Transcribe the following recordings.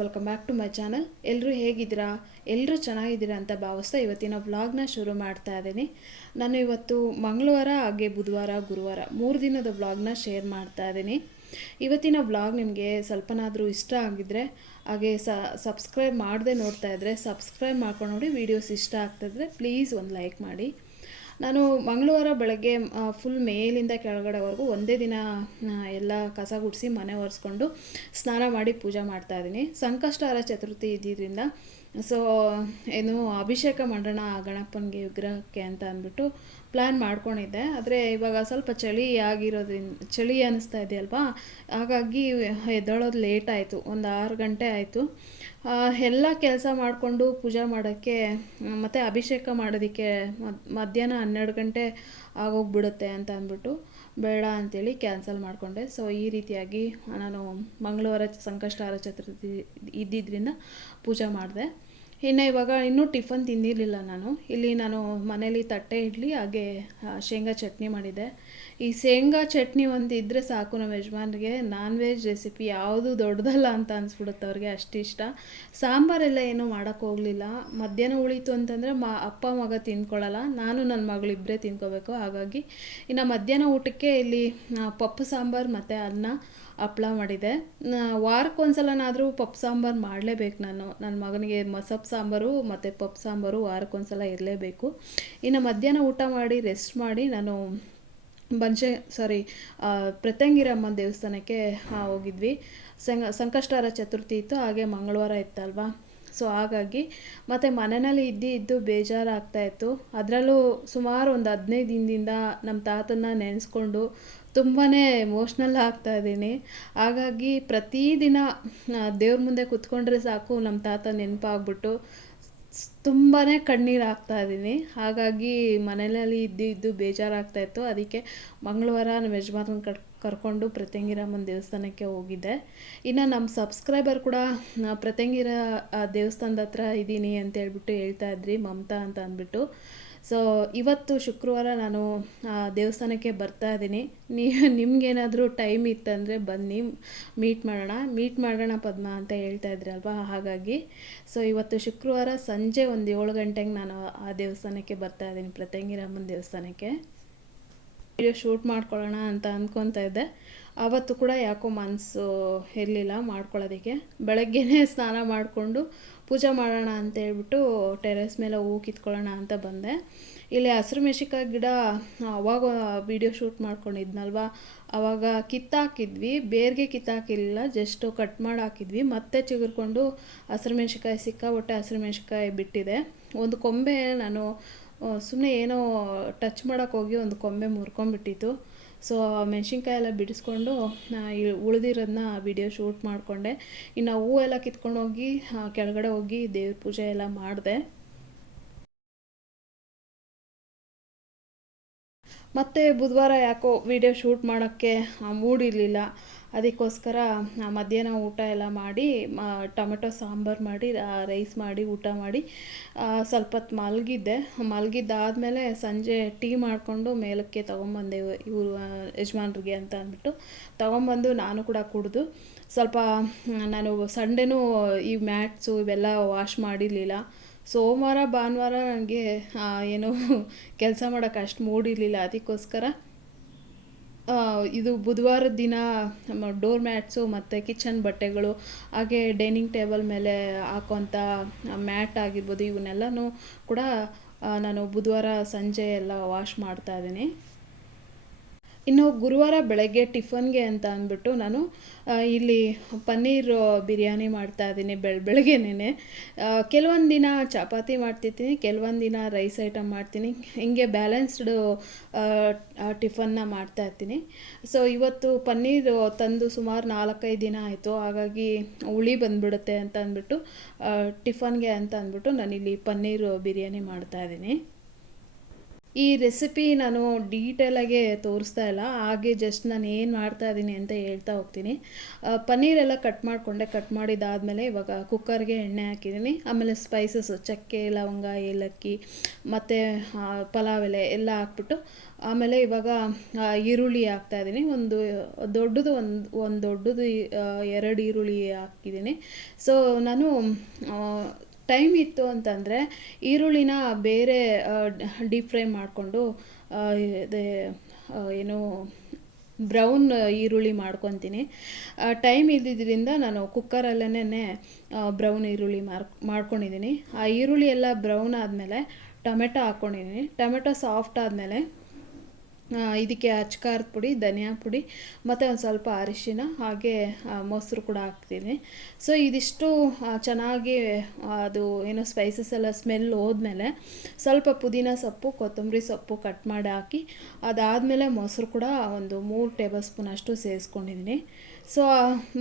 Welcome back to my channel ಎಲ್ಲರೂ ಹೇಗಿದ್ದೀರಾ? ಎಲ್ಲರೂ ಚೆನ್ನಾಗಿದ್ದೀರಾ ಅಂತ ಭಾವಿಸ್ತಾ ಇವತ್ತಿನ ವ್ಲಾಗ್ನ ಶುರು ಮಾಡ್ತಾ ಇದ್ದೀನಿ. ನಾನು ಇವತ್ತು ಮಂಗಳವಾರ ಹಾಗೆ ಬುಧವಾರ, ಗುರುವಾರ ಮೂರು ದಿನದ ವ್ಲಾಗ್ನ ಶೇರ್ ಮಾಡ್ತಾ ಇದ್ದೀನಿ. ಇವತ್ತಿನ ವ್ಲಾಗ್ ನಿಮಗೆ ಸ್ವಲ್ಪನಾದರೂ ಇಷ್ಟ ಆಗಿದ್ದರೆ ಹಾಗೆ ಸಬ್ಸ್ಕ್ರೈಬ್ ಮಾಡದೆ ನೋಡ್ತಾ ಇದ್ದರೆ ಸಬ್ಸ್ಕ್ರೈಬ್ ಮಾಡ್ಕೊಂಡು ನೋಡಿ ವೀಡಿಯೋಸ್ ಇಷ್ಟ ಆಗ್ತಾಯಿದ್ರೆ ಪ್ಲೀಸ್ ಒಂದು ಲೈಕ್ ಮಾಡಿ. ನಾನು ಮಂಗಳವಾರ ಬೆಳಗ್ಗೆ ಫುಲ್ ಮೇಲಿಂದ ಕೆಳಗಡೆವರೆಗೂ ಒಂದೇ ದಿನ ಎಲ್ಲ ಕಸ ಗುಡಿಸಿ ಮನೆ ಒರೆಸ್ಕೊಂಡು ಸ್ನಾನ ಮಾಡಿ ಪೂಜೆ ಮಾಡ್ತಾ ಇದ್ದೀನಿ. ಸಂಕಷ್ಟಹಾರ ಚತುರ್ಥಿ ಇದ್ದಿದ್ದರಿಂದ ಸೊ ಏನು ಅಭಿಷೇಕ ಮಾಡೋಣ, ಗಣಪನಿಗೆ ವಿಗ್ರಹಕ್ಕೆ ಅಂತ ಅಂದ್ಬಿಟ್ಟು ಪ್ಲ್ಯಾನ್ ಮಾಡ್ಕೊಂಡಿದ್ದೆ. ಆದರೆ ಇವಾಗ ಸ್ವಲ್ಪ ಚಳಿ ಆಗಿರೋದ್ರಿಂದ, ಚಳಿ ಅನ್ನಿಸ್ತಾ ಇದೆಯಲ್ವಾ? ಹಾಗಾಗಿ ಎದ್ದೇಳೋದು ಲೇಟ್ ಆಯಿತು, ಒಂದು ಆರು ಗಂಟೆ ಆಯಿತು. ಎಲ್ಲ ಕೆಲಸ ಮಾಡಿಕೊಂಡು ಪೂಜೆ ಮಾಡೋಕ್ಕೆ ಮತ್ತು ಅಭಿಷೇಕ ಮಾಡೋದಕ್ಕೆ ಮಧ್ಯಾಹ್ನ ಹನ್ನೆರಡು ಗಂಟೆ ಆಗೋಗ್ಬಿಡುತ್ತೆ ಅಂತ ಅಂದ್ಬಿಟ್ಟು ಬೇಡ ಅಂತೇಳಿ ಕ್ಯಾನ್ಸಲ್ ಮಾಡಿಕೊಂಡೆ. ಸೊ ಈ ರೀತಿಯಾಗಿ ನಾನು ಮಂಗಳವಾರ ಸಂಕಷ್ಟಹಾರ ಚತುರ್ಥಿ ಇದ್ದಿದ್ದರಿಂದ ಪೂಜೆ ಮಾಡಿದೆ. ಇನ್ನು ಇವಾಗ ಇನ್ನೂ ಟಿಫನ್ ತಿಂದಿರಲಿಲ್ಲ ನಾನು. ಇಲ್ಲಿ ನಾನು ಮನೇಲಿ ತಟ್ಟೆ ಇಡ್ಲಿ, ಹಾಗೆ ಶೇಂಗಾ ಚಟ್ನಿ ಮಾಡಿದ್ದೆ ಈ ಶೇಂಗಾ ಚಟ್ನಿ ಒಂದು ಇದ್ದರೆ ಸಾಕು ನಮ್ಮ ಯಜಮಾನ್ರಿಗೆ. ನಾನ್ ವೆಜ್ ರೆಸಿಪಿ ಯಾವುದು ದೊಡ್ಡದಲ್ಲ ಅಂತ ಅನ್ಸ್ಬಿಡುತ್ತೆ ಅವ್ರಿಗೆ ಅಷ್ಟು ಇಷ್ಟ. ಸಾಂಬಾರೆಲ್ಲ ಏನೂ ಮಾಡೋಕ್ಕೆ ಹೋಗಲಿಲ್ಲ. ಮಧ್ಯಾಹ್ನ ಉಳಿತು ಅಂತಂದರೆ ಮ ಅಪ್ಪ ಮಗ ತಿಂದ್ಕೊಳ್ಳಲ್ಲ ನಾನು ನನ್ನ ಮಗಳಿಬ್ಬರೇ ತಿನ್ಕೋಬೇಕು ಹಾಗಾಗಿ ಇನ್ನು ಮಧ್ಯಾಹ್ನ ಊಟಕ್ಕೆ ಇಲ್ಲಿ ಪಪ್ಪು ಸಾಂಬಾರು ಮತ್ತು ಅನ್ನ ಹಪ್ಳ ಮಾಡಿದೆ. ವಾರಕ್ಕೊಂದ್ಸಲನಾದರೂ ಪಪ್ಪು ಸಾಂಬಾರು ಮಾಡಲೇಬೇಕು ನಾನು. ನನ್ನ ಮಗನಿಗೆ ಮಸಪ್ ಸಾಂಬಾರು ಮತ್ತು ಪಪ್ಪು ಸಾಂಬಾರು ವಾರಕ್ಕೊಂದ್ಸಲ ಇರಲೇಬೇಕು. ಇನ್ನು ಮಧ್ಯಾಹ್ನ ಊಟ ಮಾಡಿ ರೆಸ್ಟ್ ಮಾಡಿ ನಾನು ಬನಶೆ ಸಾರಿ ಪ್ರತ್ಯಂಗಿರಮ್ಮನ ದೇವಸ್ಥಾನಕ್ಕೆ ಹೋಗಿದ್ವಿ. ಸಂಕಷ್ಟಾರ ಚತುರ್ಥಿ ಇತ್ತು, ಹಾಗೆ ಮಂಗಳವಾರ ಇತ್ತಲ್ವಾ? ಸೊ ಹಾಗಾಗಿ ಮತ್ತು ಮನೆಯಲ್ಲಿ ಇದ್ದು ಇದ್ದು ಬೇಜಾರಾಗ್ತಾ ಇತ್ತು. ಅದರಲ್ಲೂ ಸುಮಾರು ಒಂದು ಹದಿನೈದು ದಿನದಿಂದ ನಮ್ಮ ತಾತನ ನೆನೆಸ್ಕೊಂಡು ತುಂಬಾ ಎಮೋಷ್ನಲ್ ಆಗ್ತಾ ಇದ್ದೀನಿ. ಹಾಗಾಗಿ ಪ್ರತಿದಿನ ದೇವ್ರ ಮುಂದೆ ಕುತ್ಕೊಂಡ್ರೆ ಸಾಕು ನಮ್ಮ ತಾತ ನೆನಪಾಗ್ಬಿಟ್ಟು ತುಂಬಾ ಕಣ್ಣೀರು ಹಾಕ್ತಾ ಇದ್ದೀನಿ. ಹಾಗಾಗಿ ಮನೆಯಲ್ಲಿ ಇದ್ದು ಇದ್ದು ಬೇಜಾರಾಗ್ತಾ ಇತ್ತು. ಅದಕ್ಕೆ ಮಂಗಳವಾರ ನಮ್ಮ ಯಜಮಾನನ ಕರ್, ಕರ್ಕೊಂಡು ಪ್ರತ್ಯಂಗಿರಮ್ಮನ ದೇವಸ್ಥಾನಕ್ಕೆ ಹೋಗಿದ್ದೆ. ಇನ್ನು ನಮ್ಮ ಸಬ್ಸ್ಕ್ರೈಬರ್ ಕೂಡ ಪ್ರತ್ಯಂಗಿರ ದೇವಸ್ಥಾನದ ಹತ್ರ ಇದ್ದೀನಿ ಅಂತ ಹೇಳ್ಬಿಟ್ಟು ಹೇಳ್ತಾ ಇದ್ರಿ, ಮಮತಾ ಅಂತ ಅಂದ್ಬಿಟ್ಟು. ಸೊ ಇವತ್ತು ಶುಕ್ರವಾರ ನಾನು ದೇವಸ್ಥಾನಕ್ಕೆ ಬರ್ತಾ ಇದ್ದೀನಿ. ನೀ, ನಿಮಗೇನಾದರೂ ಟೈಮ್ ಇತ್ತಂದರೆ ಬನ್ನಿ ಮೀಟ್ ಮಾಡೋಣ. ಮೀಟ್ ಮಾಡೋಣ ಪದ್ಮ ಅಂತ ಹೇಳ್ತಾ ಇದ್ರಲ್ವಾ ಹಾಗಾಗಿ ಸೊ ಇವತ್ತು ಶುಕ್ರವಾರ ಸಂಜೆ ಒಂದು ಏಳು ಗಂಟೆಗೆ ನಾನು ಆ ದೇವಸ್ಥಾನಕ್ಕೆ ಬರ್ತಾ ಇದ್ದೀನಿ ಪ್ರತ್ಯಂಗಿರಮ್ಮನ ದೇವಸ್ಥಾನಕ್ಕೆ. ವಿಡಿಯೋ ಶೂಟ್ ಮಾಡ್ಕೊಳ್ಳೋಣ ಅಂತ ಅಂದ್ಕೊತಾ ಇದ್ದೆ. ಆವತ್ತು ಕೂಡ ಯಾಕೋ ಮನಸ್ಸು ಇರಲಿಲ್ಲ ಮಾಡ್ಕೊಳ್ಳೋದಕ್ಕೆ. ಬೆಳಗ್ಗೆನೇ ಸ್ನಾನ ಮಾಡಿಕೊಂಡು ಪೂಜೆ ಮಾಡೋಣ ಅಂತ ಹೇಳ್ಬಿಟ್ಟು ಟೆರೆಸ್ ಮೇಲೆ ಹೂ ಕಿತ್ಕೊಳ್ಳೋಣ ಅಂತ ಬಂದೆ. ಇಲ್ಲಿ ಹಸಿರು ಮೆಣಸಿಕಾಯಿ ಗಿಡ ಅವಾಗ ವಿಡಿಯೋ ಶೂಟ್ ಮಾಡ್ಕೊಂಡಿದ್ನಲ್ವ? ಅವಾಗ ಕಿತ್ತಾಕಿದ್ವಿ. ಬೇರ್ಗೆ ಕಿತ್ತಾಕಿರಲಿಲ್ಲ. ಜಸ್ಟ್ ಕಟ್ ಮಾಡಿ ಹಾಕಿದ್ವಿ ಮತ್ತೆ ಚಿಗುರ್ಕೊಂಡು ಹಸಿರು ಮೆಣಸಿಕಾಯಿ ಸಿಕ್ಕಾಬಟ್ಟೆ ಹಸಿರು ಮೆಣಸಿಕಾಯಿ ಬಿಟ್ಟಿದೆ. ಒಂದು ಕೊಂಬೆ ನಾನು ಸುಮ್ಮನೆ ಏನೋ ಟಚ್ ಮಾಡೋಕ್ಕೋಗಿ ಒಂದು ಕೊಂಬೆ ಮುರ್ಕೊಂಡ್ಬಿಟ್ಟಿತ್ತು. ಸೊ ಮೆಣಸಿನ್ಕಾಯಿ ಎಲ್ಲ ಬಿಡಿಸ್ಕೊಂಡು ಉಳಿದಿರೋದನ್ನ ವಿಡಿಯೋ ಶೂಟ್ ಮಾಡಿಕೊಂಡೆ. ಇನ್ನು ಹೂವೆಲ್ಲ ಕಿತ್ಕೊಂಡೋಗಿ ಕೆಳಗಡೆ ಹೋಗಿ ದೇವ್ರ ಪೂಜೆ ಎಲ್ಲ ಮಾಡಿದೆ. ಮತ್ತು ಬುಧವಾರ ಯಾಕೋ ವಿಡಿಯೋ ಶೂಟ್ ಮಾಡೋಕ್ಕೆ ಮೂಡಿರಲಿಲ್ಲ ಅದಕ್ಕೋಸ್ಕರ ಮಧ್ಯಾಹ್ನ ಊಟ ಎಲ್ಲ ಮಾಡಿ ಟೊಮೆಟೊ ಸಾಂಬಾರು ಮಾಡಿ ರೈಸ್ ಮಾಡಿ, ಊಟ ಮಾಡಿ ಸ್ವಲ್ಪ ಹೊತ್ತು ಮಲಗಿದ್ದೆ. ಮಲಗಿದ್ದಾದಮೇಲೆ ಸಂಜೆ ಟೀ ಮಾಡಿಕೊಂಡು ಮೇಲಕ್ಕೆ ತೊಗೊಂಬಂದೆ ಇವರು ಯಜಮಾನ್ರಿಗೆ ಅಂತ ಅಂದ್ಬಿಟ್ಟು. ತೊಗೊಂಬಂದು ನಾನು ಕೂಡ ಕುಡಿದು. ಸ್ವಲ್ಪ ನಾನು ಸಂಡೇನೂ ಈ ಮ್ಯಾಟ್ಸು ಇವೆಲ್ಲ ವಾಶ್ ಮಾಡಿರಲಿಲ್ಲ. ಸೋಮವಾರ, ಭಾನುವಾರ ನನಗೆ ಏನು ಕೆಲಸ ಮಾಡೋಕ್ಕೆ ಅಷ್ಟು ಮೂಡಿರಲಿಲ್ಲ ಅದಕ್ಕೋಸ್ಕರ ಇದು ಬುಧವಾರದ ದಿನ ನಮ್ಮ ಡೋರ್ ಮ್ಯಾಟ್ಸು ಮತ್ತು ಕಿಚನ್ ಬಟ್ಟೆಗಳು, ಹಾಗೆ ಡೈನಿಂಗ್ ಟೇಬಲ್ ಮೇಲೆ ಹಾಕೋಂಥ ಮ್ಯಾಟ್ ಆಗಿರ್ಬೋದು, ಇವನ್ನೆಲ್ಲನೂ ಕೂಡ ನಾನು ಬುಧವಾರ ಸಂಜೆ ಎಲ್ಲ ವಾಶ್ ಮಾಡ್ತಾ ಇದ್ದೀನಿ. ಇನ್ನು ಗುರುವಾರ ಬೆಳಗ್ಗೆ ಟಿಫನ್ಗೆ ಅಂತ ಅಂದ್ಬಿಟ್ಟು ನಾನು ಇಲ್ಲಿ ಪನ್ನೀರ್ ಬಿರಿಯಾನಿ ಮಾಡ್ತಾ ಇದ್ದೀನಿ ಬೆಳ ಬೆಳಗ್ಗೆನೇ ಕೆಲವೊಂದು ದಿನ ಚಪಾತಿ ಮಾಡ್ತಿರ್ತೀನಿ, ಕೆಲವೊಂದು ದಿನ ರೈಸ್ ಐಟಮ್ ಮಾಡ್ತೀನಿ. ಹಿಂಗೆ ಬ್ಯಾಲೆನ್ಸ್ಡ್ ಟಿಫನ್ನ ಮಾಡ್ತಾ ಇರ್ತೀನಿ. ಸೊ, ಇವತ್ತು ಪನ್ನೀರ್ ತಂದು ಸುಮಾರು ನಾಲ್ಕೈದು ದಿನ ಆಯಿತು. ಹಾಗಾಗಿ ಹುಳಿ ಬಂದ್ಬಿಡುತ್ತೆ ಅಂತ ಅಂದ್ಬಿಟ್ಟು ಟಿಫನ್ಗೆ ಅಂತ ಅಂದ್ಬಿಟ್ಟು ನಾನಿಲ್ಲಿ ಪನ್ನೀರ್ ಬಿರಿಯಾನಿ ಮಾಡ್ತಾ ಇದ್ದೀನಿ. ಈ ರೆಸಿಪಿ ನಾನು ಡೀಟೇಲಾಗೆ ತೋರಿಸ್ತಾ ಇಲ್ಲ, ಹಾಗೆ ಜಸ್ಟ್ ನಾನು ಏನು ಮಾಡ್ತಾ ಇದ್ದೀನಿ ಅಂತ ಹೇಳ್ತಾ ಹೋಗ್ತೀನಿ. ಪನ್ನೀರ್ ಪನ್ನೀರೆಲ್ಲ ಕಟ್ ಮಾಡಿಕೊಂಡೆ ಕಟ್ ಮಾಡಿದಾದಮೇಲೆ ಇವಾಗ ಕುಕ್ಕರ್ಗೆ ಎಣ್ಣೆ ಹಾಕಿದ್ದೀನಿ. ಆಮೇಲೆ ಸ್ಪೈಸಸ್ ಚಕ್ಕೆ, ಲವಂಗ, ಏಲಕ್ಕಿ, ಮತ್ತು ಪಲಾವ್ ಎಲೆ ಎಲ್ಲ ಹಾಕ್ಬಿಟ್ಟು, ಆಮೇಲೆ ಇವಾಗ ಈರುಳ್ಳಿ ಹಾಕ್ತಾ ಇದ್ದೀನಿ. ಒಂದು, ದೊಡ್ಡದು ಒಂದು ಒಂದು ದೊಡ್ಡದು ಎರಡು ಈರುಳ್ಳಿ ಹಾಕಿದ್ದೀನಿ. ಸೊ ನಾನು ಟೈಮ್ ಇತ್ತು ಅಂತಂದರೆ ಈರುಳ್ಳಿನ ಬೇರೆ ಡೀಪ್ ಫ್ರೈ ಮಾಡಿಕೊಂಡು ಅದೇ ಏನು ಬ್ರೌನ್ ಈರುಳ್ಳಿ ಮಾಡ್ಕೊತೀನಿ. ಟೈಮ್ ಇದ್ದಿದ್ದರಿಂದ ನಾನು ಕುಕ್ಕರಲ್ಲೇ ಬ್ರೌನ್ ಈರುಳ್ಳಿ ಮಾರ್ ಮಾಡ್ಕೊಂಡಿದ್ದೀನಿ ಆ ಈರುಳ್ಳಿ ಎಲ್ಲ ಬ್ರೌನ್ ಆದಮೇಲೆ ಟೊಮೆಟೊ ಹಾಕ್ಕೊಂಡಿದ್ದೀನಿ ಟೊಮೆಟೊ ಸಾಫ್ಟ್ ಆದಮೇಲೆ ಇದಕ್ಕೆ ಅಚ್ಕಾರದ ಪುಡಿ, ಧನಿಯಾ ಪುಡಿ, ಮತ್ತು ಒಂದು ಸ್ವಲ್ಪ ಅರಿಶಿನ, ಹಾಗೆ ಮೊಸರು ಕೂಡ ಹಾಕ್ತೀನಿ. ಸೊ ಇದಿಷ್ಟು ಚೆನ್ನಾಗಿ ಅದು ಏನು ಸ್ಪೈಸಸ್ ಎಲ್ಲ ಸ್ಮೆಲ್ ಹೋದ್ಮೇಲೆ ಸ್ವಲ್ಪ ಪುದೀನ ಸೊಪ್ಪು, ಕೊತ್ತಂಬರಿ ಸೊಪ್ಪು ಕಟ್ ಮಾಡಿ ಹಾಕಿ, ಅದಾದಮೇಲೆ ಮೊಸರು ಕೂಡ ಒಂದು ಮೂರು ಟೇಬಲ್ ಸ್ಪೂನ್ ಅಷ್ಟು ಸೇರಿಸ್ಕೊಂಡಿದ್ದೀನಿ ಸೊ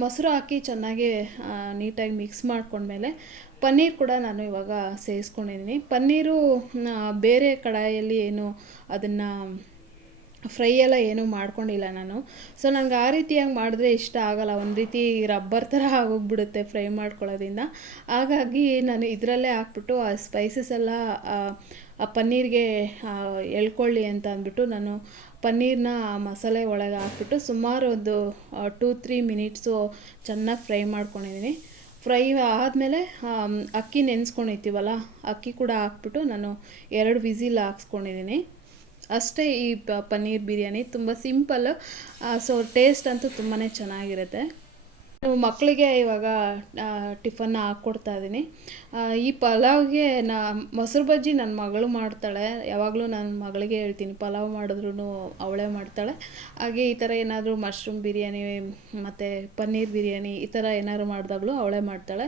ಮೊಸರು ಹಾಕಿ ಚೆನ್ನಾಗಿ ನೀಟಾಗಿ ಮಿಕ್ಸ್ ಮಾಡ್ಕೊಂಡ್ಮೇಲೆ ಪನ್ನೀರ್ ಕೂಡ ನಾನು ಇವಾಗ ಸೇರಿಸ್ಕೊಂಡಿದ್ದೀನಿ ಪನ್ನೀರು ಬೇರೆ ಕಡಾಯಲ್ಲಿ ಏನು ಅದನ್ನು ಫ್ರೈ ಎಲ್ಲ ಏನೂ ಮಾಡ್ಕೊಂಡಿಲ್ಲ ನಾನು. ಸೊ ನಂಗೆ ಆ ರೀತಿಯಾಗಿ ಮಾಡಿದ್ರೆ ಇಷ್ಟ ಆಗಲ್ಲ. ಒಂದು ರೀತಿ ರಬ್ಬರ್ ಥರ ಆಗೋಗ್ಬಿಡುತ್ತೆ ಫ್ರೈ ಮಾಡ್ಕೊಳ್ಳೋದ್ರಿಂದ. ಹಾಗಾಗಿ ನಾನು ಇದರಲ್ಲೇ ಹಾಕ್ಬಿಟ್ಟು ಆ ಸ್ಪೈಸಸ್ ಎಲ್ಲ ಆ, ಪನ್ನೀರ್ಗೆ ಎಳ್ಕೊಳ್ಳಿ ಅಂತ ಅಂದ್ಬಿಟ್ಟು ನಾನು ಪನ್ನೀರ್ನ ಆ ಮಸಾಲೆ ಒಳಗೆ ಹಾಕ್ಬಿಟ್ಟು ಸುಮಾರು ಒಂದು ಟೂ ತ್ರೀ ಮಿನಿಟ್ಸು ಚೆನ್ನಾಗಿ ಫ್ರೈ ಮಾಡ್ಕೊಂಡಿದ್ದೀನಿ ಫ್ರೈ ಆದಮೇಲೆ ಅಕ್ಕಿ ನೆನೆಸ್ಕೊಂಡಿರ್ತೀವಲ್ಲ ಅಕ್ಕಿ ಕೂಡ ಹಾಕ್ಬಿಟ್ಟು ನಾನು ಎರಡು ವಿಸಿಲ್ ಹಾಕ್ಸ್ಕೊಂಡಿದ್ದೀನಿ ಅಷ್ಟೇ ಈ ಪನ್ನೀರ್ ಬಿರಿಯಾನಿ ತುಂಬ ಸಿಂಪಲ್ ಸೊ ಟೇಸ್ಟ್ ಅಂತೂ ತುಂಬಾ ಚೆನ್ನಾಗಿರುತ್ತೆ. ನಾನು ಮಕ್ಕಳಿಗೆ ಇವಾಗ ಟಿಫನ್ನ ಹಾಕ್ಕೊಡ್ತಾ ಇದ್ದೀನಿ. ಈ ಪಲಾವ್ಗೆ ನಾ, ಮೊಸರು ಬಜ್ಜಿ ನನ್ನ ಮಗಳು ಮಾಡ್ತಾಳೆ. ಯಾವಾಗಲೂ ನನ್ನ ಮಗಳಿಗೆ ಹೇಳ್ತೀನಿ, ಪಲಾವ್ ಮಾಡಿದ್ರು ಅವಳೇ ಮಾಡ್ತಾಳೆ. ಹಾಗೆ ಈ ಥರ ಏನಾದರೂ ಮಶ್ರೂಮ್ ಬಿರಿಯಾನಿ, ಮತ್ತು ಪನ್ನೀರ್ ಬಿರಿಯಾನಿ ಈ ಥರ ಏನಾದ್ರು ಮಾಡಿದಾಗಲೂ ಅವಳೇ ಮಾಡ್ತಾಳೆ.